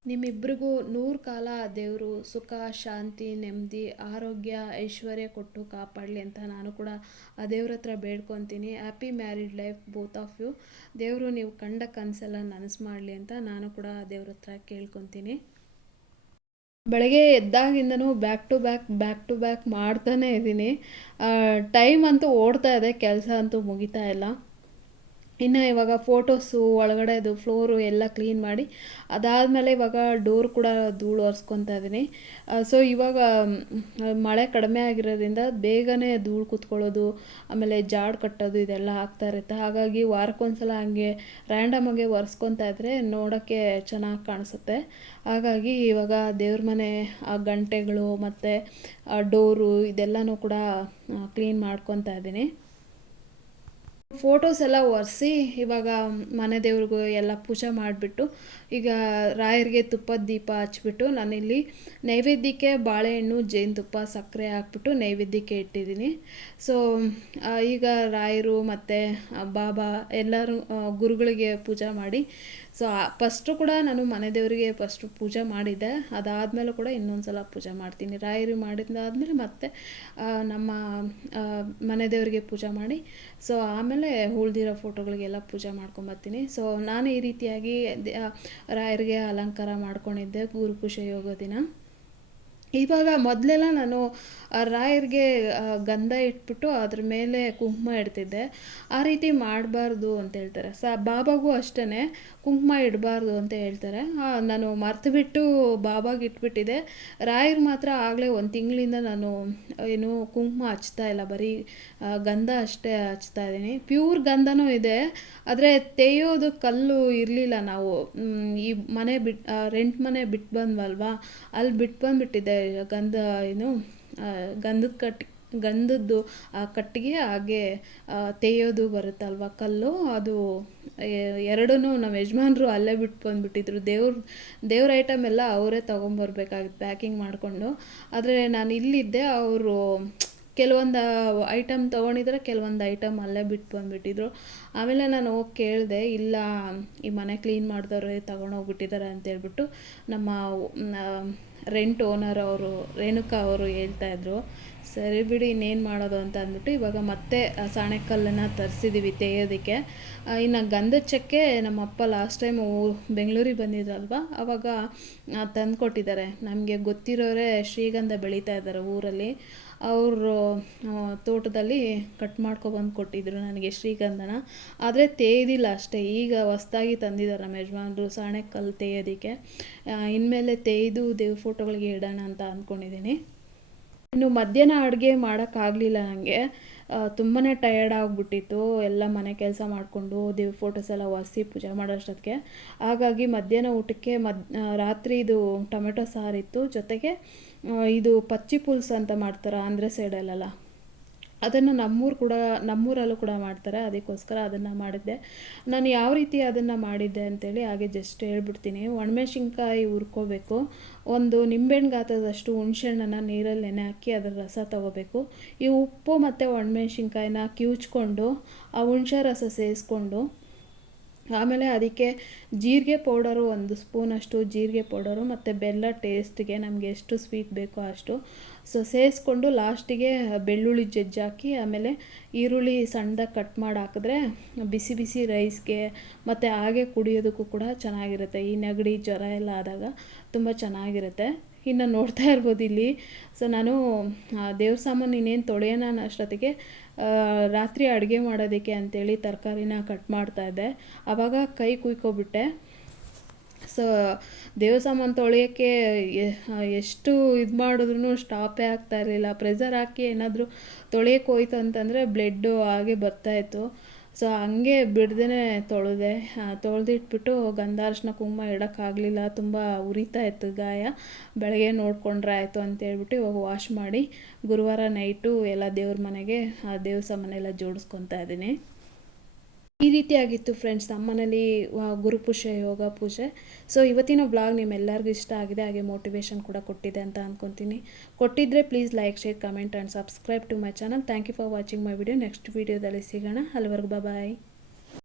ನಿಮ್ಮಿಬ್ಬರಿಗೂ ನೂರು ಕಾಲ ದೇವರು ಸುಖ, ಶಾಂತಿ, ನೆಮ್ಮದಿ, ಆರೋಗ್ಯ, ಐಶ್ವರ್ಯ ಕೊಟ್ಟು ಕಾಪಾಡಲಿ ಅಂತ ನಾನು ಕೂಡ ಆ ದೇವ್ರ ಹತ್ರ ಬೇಡ್ಕೊತೀನಿ. Happy married life both of you ದೇವರು ನೀವು ಕಂಡ ಕನಸೆಲ್ಲ ನನಸು ಮಾಡಲಿ ಅಂತ ನಾನು ಕೂಡ ಆ ದೇವ್ರ ಹತ್ರ ಕೇಳ್ಕೊತೀನಿ. ಬೆಳಗ್ಗೆ ಎದ್ದಾಗಿಂದನೂ back to back back to back ಮಾಡ್ತಾನೇ ಇದ್ದೀನಿ. ಟೈಮ್ ಅಂತೂ ಓಡ್ತಾ ಇದೆ, ಕೆಲಸ ಅಂತೂ ಮುಗಿತಾ ಇಲ್ಲ. ಇನ್ನು ಇವಾಗ ಫೋಟೋಸು ಒಳಗಡೆದು ಫ್ಲೋರು ಎಲ್ಲ ಕ್ಲೀನ್ ಮಾಡಿ, ಅದಾದಮೇಲೆ ಇವಾಗ ಡೋರ್ ಕೂಡ ಧೂಳು ಒರೆಸ್ಕೊತಾ ಇದ್ದೀನಿ ಸೊ ಇವಾಗ ಮಳೆ ಕಡಿಮೆ ಆಗಿರೋದ್ರಿಂದ ಬೇಗನೆ ಧೂಳು ಕೂತ್ಕೊಳ್ಳೋದು, ಆಮೇಲೆ ಜಾಡ್ ಕಟ್ಟೋದು ಇದೆಲ್ಲ ಆಗ್ತಾ ಇರುತ್ತೆ. ಹಾಗಾಗಿ ವಾರಕ್ಕೊಂದ್ಸಲ ಹಂಗೆ ರ್ಯಾಂಡಮಾಗೆ ಒರೆಸ್ಕೊತಾ ಇದ್ದರೆ ನೋಡೋಕ್ಕೆ ಚೆನ್ನಾಗಿ ಕಾಣಿಸುತ್ತೆ. ಹಾಗಾಗಿ ಇವಾಗ ದೇವ್ರ ಮನೆ, ಆ, ಗಂಟೆಗಳು ಮತ್ತು ಡೋರು ಇದೆಲ್ಲನೂ ಕೂಡ ಕ್ಲೀನ್ ಮಾಡ್ಕೊತಾ ಇದ್ದೀನಿ ಫೋಟೋಸ್ ಎಲ್ಲ ಒರೆಸಿ ಇವಾಗ ಮನೆ ದೇವ್ರಿಗೂ ಎಲ್ಲ ಪೂಜೆ ಮಾಡಿಬಿಟ್ಟು ಈಗ ರಾಯರಿಗೆ ತುಪ್ಪದ ದೀಪ ಹಚ್ಬಿಟ್ಟು ನಾನಿಲ್ಲಿ ನೈವೇದ್ಯಕ್ಕೆ ಬಾಳೆಹಣ್ಣು, ಜೇನುತುಪ್ಪ, ಸಕ್ಕರೆ ಹಾಕ್ಬಿಟ್ಟು ನೈವೇದ್ಯಕ್ಕೆ ಇಟ್ಟಿದ್ದೀನಿ. ಸೊ ಈಗ ರಾಯರು ಮತ್ತು ಬಾಬಾ ಎಲ್ಲರೂ ಗುರುಗಳಿಗೆ ಪೂಜೆ ಮಾಡಿ ಸೊ ಫಸ್ಟು ಕೂಡ ನಾನು ಮನೆ ದೇವರಿಗೆ ಫಸ್ಟು ಪೂಜೆ ಮಾಡಿದ್ದೆ. ಅದಾದಮೇಲೂ ಕೂಡ ಇನ್ನೊಂದು ಸಲ ಪೂಜೆ ಮಾಡ್ತೀನಿ. ರಾಯರು ಮಾಡಿದ್ದಾದಮೇಲೆ ಮತ್ತೆ ನಮ್ಮ ಮನೆ ದೇವರಿಗೆ ಪೂಜೆ ಮಾಡಿ. ಸೊ ಆಮೇಲೆ ಉಳ್ದಿರೋ ಫೋಟೋಗಳಿಗೆಲ್ಲ ಪೂಜೆ ಮಾಡ್ಕೊಂಬರ್ತೀನಿ ಸೊ ನಾನು ಈ ರೀತಿಯಾಗಿ ರಾಯರಿಗೆ ಅಲಂಕಾರ ಮಾಡ್ಕೊಂಡಿದ್ದೆ. ಗುರು ಪೂಜೆ ಯೋಗ ದಿನ. ಇವಾಗ ಮೊದಲೆಲ್ಲ ನಾನು ರಾಯರಿಗೆ ಗಂಧ ಇಟ್ಬಿಟ್ಟು ಅದ್ರ ಮೇಲೆ ಕುಂಕುಮ ಇಡ್ತಿದ್ದೆ. ಆ ರೀತಿ ಮಾಡಬಾರ್ದು ಅಂತ ಹೇಳ್ತಾರೆ. ಸ ಬಾಬಾಗೂ ಅಷ್ಟೇ ಕುಂಕುಮ ಇಡಬಾರ್ದು ಅಂತ ಹೇಳ್ತಾರೆ. ನಾನು ಮರ್ತುಬಿಟ್ಟು ಬಾಬಾಗೆ ಇಟ್ಬಿಟ್ಟಿದ್ದೆ ರಾಯರು ಮಾತ್ರ ಆಗಲೇ ಒಂದು ತಿಂಗಳಿಂದ ನಾನು ಏನು ಕುಂಕುಮ ಹಚ್ತಾ ಇಲ್ಲ. ಬರೀ ಗಂಧ ಅಷ್ಟೇ ಹಚ್ತಾ ಇದ್ದೀನಿ. ಪ್ಯೂರ್ ಗಂಧನೂ ಇದೆ. ಆದರೆ ತೆಯ್ಯೋದು ಕಲ್ಲು ಇರಲಿಲ್ಲ ನಾವು. ಈ ಮನೆ ಬಿಟ್ಟು ರೆಂಟ್ ಮನೆ ಬಿಟ್ಟು ಬಂದ್ವಲ್ವಾ? ಅಲ್ಲಿ ಬಿಟ್ಟು ಬಂದ್ಬಿಟ್ಟಿದ್ದೆ ಗಂಧ ಏನು. ಗಂಧದ ಕಟ್ಟಿ ಗಂಧದ್ದು ಆ ಕಟ್ಟಿಗೆ ಹಾಗೆ ತೆಯ್ಯೋದು ಬರುತ್ತಲ್ವ, ಕಲ್ಲು, ಅದು ಎರಡನ್ನೂ ನಮ್ಮ ಯಜಮಾನ್ರು ಅಲ್ಲೇ ಬಿಟ್ಟು ಬಂದುಬಿಟ್ಟಿದ್ರು. ದೇವ್ರ ದೇವ್ರ ಐಟಮ್ ಎಲ್ಲ ಅವರೇ ತೊಗೊಂಬರ್ಬೇಕಾಗಿತ್ತು ಪ್ಯಾಕಿಂಗ್ ಮಾಡಿಕೊಂಡು. ಆದರೆ ನಾನು ಇಲ್ಲಿದ್ದೆ, ಅವರು ಕೆಲವೊಂದು ಐಟಮ್ ತೊಗೊಂಡಿದ್ರೆ ಕೆಲವೊಂದು ಐಟಮ್ ಅಲ್ಲೇ ಬಿಟ್ಟು ಬಂದುಬಿಟ್ಟಿದ್ರು. ಆಮೇಲೆ ನಾನು ಹೋಗಿ ಕೇಳಿದೆ, ಇಲ್ಲ, ಈ ಮನೆ ಕ್ಲೀನ್ ಮಾಡಿದವ್ರೆ ತೊಗೊಂಡೋಗ್ಬಿಟ್ಟಿದ್ದಾರೆ ಅಂತೇಳ್ಬಿಟ್ಟು ನಮ್ಮ ರೆಂಟ್ ಓನರ್ ಅವರು, ರೇಣುಕಾ ಅವರು ಹೇಳ್ತಾಯಿದ್ರು ಸರಿ ಬಿಡಿ, ಇನ್ನೇನು ಮಾಡೋದು? ಅಂತ ಅಂದ್ಬಿಟ್ಟು ಇವಾಗ ಮತ್ತೆ ಸಾಣೆಕಲ್ಲನ್ನು ತರಿಸಿದ್ದೀವಿ ತೆಗೆಯೋದಕ್ಕೆ. ಇನ್ನು ಗಂಧದ ಚಕ್ಕೆ ನಮ್ಮಪ್ಪ ಲಾಸ್ಟ್ ಟೈಮ್ ಬೆಂಗಳೂರಿಗೆ ಬಂದಿದ್ರಲ್ವ? ಆವಾಗ ತಂದು ಕೊಟ್ಟಿದ್ದಾರೆ ನಮಗೆ ಗೊತ್ತಿರೋರೆ ಶ್ರೀಗಂಧ ಬೆಳೀತಾ ಇದ್ದಾರೆ ಊರಲ್ಲಿ. ಅವರು ತೋಟದಲ್ಲಿ ಕಟ್ ಮಾಡ್ಕೊಬಂದು ಕೊಟ್ಟಿದ್ದರು ನನಗೆ ಶ್ರೀಗಂಧನ. ಆದರೆ ತೇಯ್ದಿಲ್ಲ ಅಷ್ಟೇ, ಈಗ ಹೊಸ್ದಾಗಿ ತಂದಿದ್ದಾರೆ ನಮ್ಮ ಯಜಮಾನ್ರು ಸಾಣೆಕಲ್ಲು ತೇಯೋದಕ್ಕೆ ಇನ್ಮೇಲೆ ತೇಯ್ದು ದೇವ್ರ ಫೋಟೋಗಳಿಗೆ ಇಡೋಣ ಅಂತ ಅಂದ್ಕೊಂಡಿದ್ದೀನಿ ಇನ್ನು ಮಧ್ಯಾಹ್ನ ಅಡುಗೆ ಮಾಡೋಕ್ಕಾಗಲಿಲ್ಲ ನನಗೆ ತುಂಬಾ ಟಯರ್ಡ್ ಆಗಿಬಿಟ್ಟಿತ್ತು, ಎಲ್ಲ ಮನೆ ಕೆಲಸ ಮಾಡಿಕೊಂಡು ದೇವ್ರ ಫೋಟೋಸ್ ಎಲ್ಲ ಒರೆಸಿ ಪೂಜೆ ಮಾಡೋಷ್ಟೊತ್ತಿಗೆ. ಹಾಗಾಗಿ ಮಧ್ಯಾಹ್ನ ಊಟಕ್ಕೆ ಮದ್ ರಾತ್ರಿ ಇದು ಟೊಮೆಟೊ ಸಾರಿತ್ತು. ಜೊತೆಗೆ ಇದು ಪಚ್ಚಿ ಪುಲ್ಸ್ ಅಂತ ಮಾಡ್ತಾರೆ ಆಂಧ್ರ ಸೈಡಲ್ಲೆಲ್ಲ. ಅದನ್ನು ನಮ್ಮೂರು ಕೂಡ, ನಮ್ಮೂರಲ್ಲೂ ಕೂಡ ಮಾಡ್ತಾರೆ, ಅದಕ್ಕೋಸ್ಕರ ಅದನ್ನು ಮಾಡಿದ್ದೆ. ನಾನು ಯಾವ ರೀತಿ ಅದನ್ನು ಮಾಡಿದ್ದೆ ಅಂತೇಳಿ ಹಾಗೆ ಜಸ್ಟ್ ಹೇಳ್ಬಿಡ್ತೀನಿ. ಒಣಮೆಣ್ಸಿನ್ಕಾಯಿ ಹುರ್ಕೋಬೇಕು. ಒಂದು ನಿಂಬೆಹಣ್ಣು ಗಾತ್ರದಷ್ಟು ಹುಣ್ಸೆಹಣ್ಣನ್ನು ನೀರಲ್ಲಿ ನೆನೆ ಹಾಕಿ ಅದರ ರಸ ತಗೋಬೇಕು. ಈ ಉಪ್ಪು ಮತ್ತು ಒಣಮೆಣ್ಸಿನ್ಕಾಯಿನ ಕಿವುಚ್ಕೊಂಡು, ಆ ಹುಣ್ಸೆ ರಸ ಸೇರಿಸ್ಕೊಂಡು ಆಮೇಲೆ ಅದಕ್ಕೆ ಜೀರಿಗೆ ಪೌಡರು ಒಂದು ಸ್ಪೂನಷ್ಟು ಜೀರಿಗೆ ಪೌಡರು ಮತ್ತು ಬೆಲ್ಲ ಟೇಸ್ಟ್ಗೆ ನಮಗೆ ಎಷ್ಟು ಸ್ವೀಟ್ ಬೇಕೋ ಅಷ್ಟು. ಸೊ ಸೇರಿಸ್ಕೊಂಡು ಲಾಸ್ಟಿಗೆ ಬೆಳ್ಳುಳ್ಳಿ ಜಜ್ಜಾಕಿ ಆಮೇಲೆ ಈರುಳ್ಳಿ ಸಣ್ಣದಾಗಿ ಕಟ್ ಮಾಡಿ ಹಾಕಿದ್ರೆ ಬಿಸಿ ಬಿಸಿ ರೈಸ್ಗೆ ಮತ್ತು ಹಾಗೆ ಕುಡಿಯೋದಕ್ಕೂ ಕೂಡ ಚೆನ್ನಾಗಿರುತ್ತೆ. ಈ ನೆಗಡಿ ಜ್ವರ ಎಲ್ಲ ಆದಾಗ ತುಂಬ ಚೆನ್ನಾಗಿರುತ್ತೆ. ಇನ್ನು ನೋಡ್ತಾ ಇರ್ಬೋದು ಇಲ್ಲಿ. ಸೊ ನಾನು ದೇವ್ರ ಸಾಮಾನು ಇನ್ನೇನು ತೊಳೆಯೋಣ ಅಷ್ಟೊತ್ತಿಗೆ ರಾತ್ರಿ ಅಡುಗೆ ಮಾಡೋದಕ್ಕೆ ಅಂತೇಳಿ ತರಕಾರಿನ ಕಟ್ ಮಾಡ್ತಾ ಇದ್ದೆ. ಆವಾಗ ಕೈ ಕುಯ್ಕೊಬಿಟ್ಟೆ. ಸೊ, ದೇವ್ರ ಸಾಮಾನು ತೊಳೆಯೋಕ್ಕೆ ಎಷ್ಟು ಇದು ಮಾಡಿದ್ರು ಸ್ಟಾಪೇ ಆಗ್ತಾ ಇರಲಿಲ್ಲ. ಪ್ರೆಸರ್ ಹಾಕಿ ಏನಾದರೂ ತೊಳೆಯೋಕೆ ಹೋಯ್ತು ಅಂತಂದರೆ ಬ್ಲೆಡ್ಡು ಹಾಗೆ ಬರ್ತಾಯಿತ್ತು ಸೊ ಹಂಗೆ ಬಿಡ್ದೇ ತೊಳೆದೆ. ತೊಳೆದಿಟ್ಬಿಟ್ಟು ಗಂಧ ಕುಂಕುಮ ಇಡೋಕ್ಕಾಗಲಿಲ್ಲ. ತುಂಬ ಉರಿತಾ ಇತ್ತು ಗಾಯ. ಬೆಳಗ್ಗೆ ನೋಡಿಕೊಂಡ್ರೆ ಆಯಿತು ಅಂತೇಳ್ಬಿಟ್ಟು ಇವಾಗ ವಾಶ್ ಮಾಡಿ ಗುರುವಾರ ನೈಟು ಎಲ್ಲ ದೇವ್ರ ಮನೆಗೆ ಆ ದೇವ್ರ ಸಾಮಾನೆಲ್ಲ ಜೋಡಿಸ್ಕೊತಾ ಇದ್ದೀನಿ. ಈ ರೀತಿಯಾಗಿತ್ತು ಫ್ರೆಂಡ್ಸ್ ನಮ್ಮನೇಲಿ ಗುರುಪೂಜೆ ಯೋಗ ಪೂಜೆ. ಸೊ ಇವತ್ತಿನ ಬ್ಲಾಗ್ ನಿಮ್ಮೆಲ್ಲರಿಗೂ ಇಷ್ಟ ಆಗಿದೆ, ಹಾಗೆ ಮೋಟಿವೇಶನ್ ಕೂಡ ಕೊಟ್ಟಿದೆ ಅಂತ ಅಂದ್ಕೊತೀನಿ ಕೊಟ್ಟಿದ್ದರೆ please like share comment and subscribe to my channel thank you for watching my video next ವೀಡಿಯೋದಲ್ಲಿ ಸಿಗೋಣ. ಅಲ್ಲಿವರೆಗೂ ಬಾಯ್